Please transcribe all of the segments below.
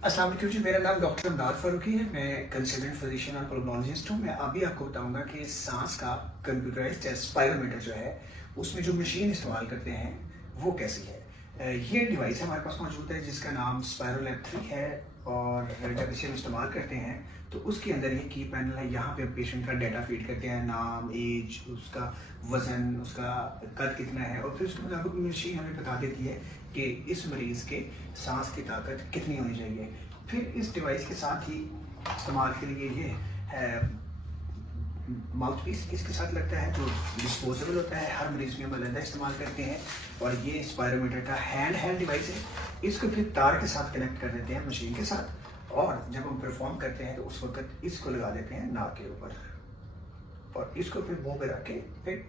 अस्सलाम वालेकुम जी, मेरा नाम डॉक्टर अमदाद फारूकी है। मैं कंसल्टेंट फिजिशियन और पल्मोनोलॉजिस्ट हूँ। मैं अभी आपको बताऊंगा कि सांस का कंप्यूटराइज्ड टेस्ट स्पायरोमीटर जो है उसमें जो मशीन इस्तेमाल करते हैं वो कैसी है। ये डिवाइस हमारे पास मौजूद है जिसका नाम स्पायरोलैब 3 है, और जब इसे हम इस्तेमाल करते हैं तो उसके अंदर ये की पैनल है। यहाँ पे पेशेंट का डाटा फीड करते हैं, नाम, एज, उसका वज़न, उसका कद कितना है, और फिर उसके मुताबिक मशीन हमें बता देती है कि इस मरीज़ के सांस की ताकत कितनी होनी चाहिए। फिर इस डिवाइस के साथ ही इस्तेमाल के लिए ये है माउथ पीस इसके साथ लगता है जो डिस्पोजेबल होता है। हर मरीज में हम अलग इस्तेमाल करते हैं। और ये स्पायरोमीटर का हैंड हेल्ड डिवाइस है। इसको फिर तार के साथ कनेक्ट कर देते हैं मशीन के साथ, और जब हम परफॉर्म करते हैं तो उस वक्त इसको लगा देते हैं नाक के ऊपर, और इसको फिर मुंह पे रख के फिर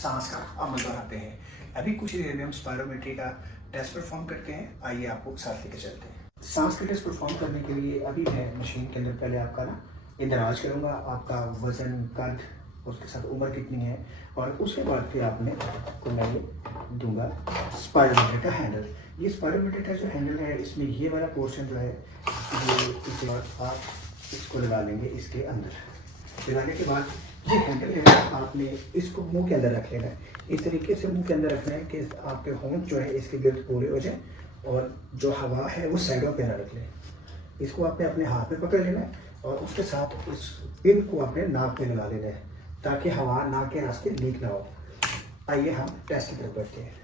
सांस का अमल दोहराते हैं। अभी कुछ ही देर में हम स्पायरोमेट्री का टेस्ट परफॉर्म करते हैं। आइए आपको साथ लेके चलते हैं। सांस का टेस्ट परफॉर्म करने के लिए अभी मैं मशीन के अंदर पहले आपका ना इंदराज करूँगा, आपका वज़न, कद, उसके साथ उम्र कितनी है, और उसके बाद फिर आपने को मैं ये दूंगा स्पायरोमीटर का हैंडल। ये स्पायरोमीटर का जो हैंडल है इसमें ये वाला पोर्शन जो है ये इसके बाद आप इसको लगा लेंगे इसके अंदर। लगाने के बाद ये हैंडल है आपने इसको मुंह के अंदर रख लेना है। इस तरीके से मुंह के अंदर रखना है कि आपके होंठ जो है इसके गिर्द पूरे हो जाए, और जो हवा है वो साइडों पे ना रख लें। इसको आपने अपने हाथ में पकड़ लेना है, और उसके साथ इस पिन को अपने नाक पे लगा लेना है ताकि हवा नाक के रास्ते लीक ना हो। आइए हम टेस्ट की तरफ बढ़ते हैं।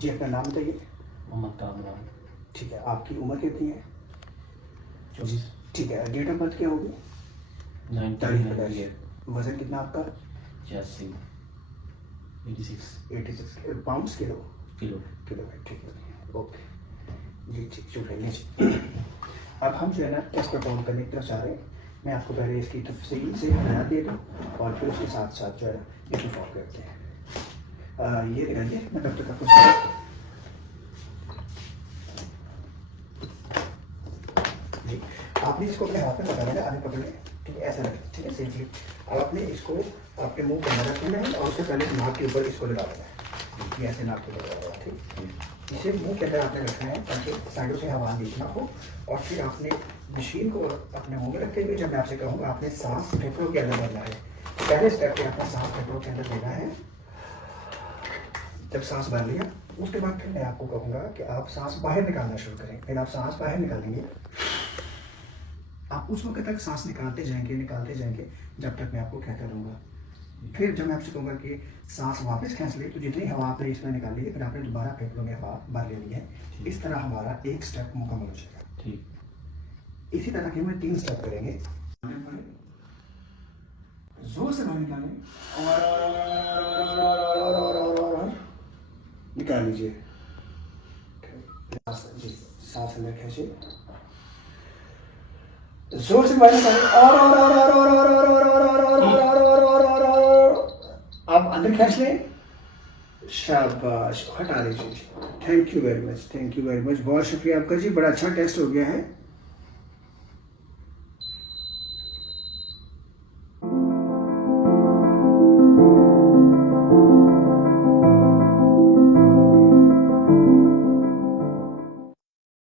जी, अपना नाम बताइए। मोहम्मद कामरान। ठीक है, आपकी उम्र कितनी है? 24। ठीक है, डेट ऑफ बर्थ क्या होगी? 1998। वजन कितना आपका? 86। 86 पाउंड्स किलो किलो। है। ठीक है, ओके जी, ठीक, शुक्रिया जी। अब हम जो है ना टेस्ट परफॉर्म करने की तरफ जा रहे हैं। मैं आपको पहले इसकी तफसील से बना दे दूँ, और फिर उसके साथ साथ जो है ये परफॉर्म करते हैं। ये लगाइए, मैं डॉक्टर का कुछ जी। आपने इसको अपने हाथ में पकड़ लेना, आगे पकड़ लें, ठीक है, ऐसा रखें, ठीक है, सेफली। अब आपने इसको आपके मुंह के अंदर रख लेना है, और उससे पहले नाक के ऊपर इसको लगा देना है। ये ऐसे नाक के ऊपर लगा देना, ठीक। इसे मुंह के अंदर आपने रखना है ताकि साइडों से हवा लीक ना हो। और फिर आपने मशीन को अपने मुंह में रखते हुए जब मैं आपसे कहूँगा आपने सांस फेफड़ों के अंदर भरना है। पहले स्टेप पे आपने सांस फेफड़ों के अंदर लेना है। जब सांस भर लिया उसके बाद फिर मैं आपको कहूँगा कि आप सांस बाहर निकालना शुरू करें। फिर आप सांस बाहर निकालेंगे, आप उस वक्त तक सांस निकालते जाएंगे जब तक मैं आपको कहता रहूँगा। फिर जब मैं आपसे कहूँगा कि सांस वापस खींच ले, तो जितनी हवा आपने इसमें निकाली है फिर आपने दोबारा फेफड़ों में हवा भर लेनी है। इस तरह हमारा एक स्टेप मुकम्मल हो जाएगा। ठीक। इसी तरह के हम 3 स्टेप करेंगे। जोर से बाहर निकालें और निकाल लीजिए जी। सांस अंदर खींचिए, जोर से बाहर निकालें और आप अंदर खींच लें। शाबाश, हटा दीजिए। थैंक यू वेरी मच, बहुत शुक्रिया आपका जी। बड़ा अच्छा टेस्ट हो गया है।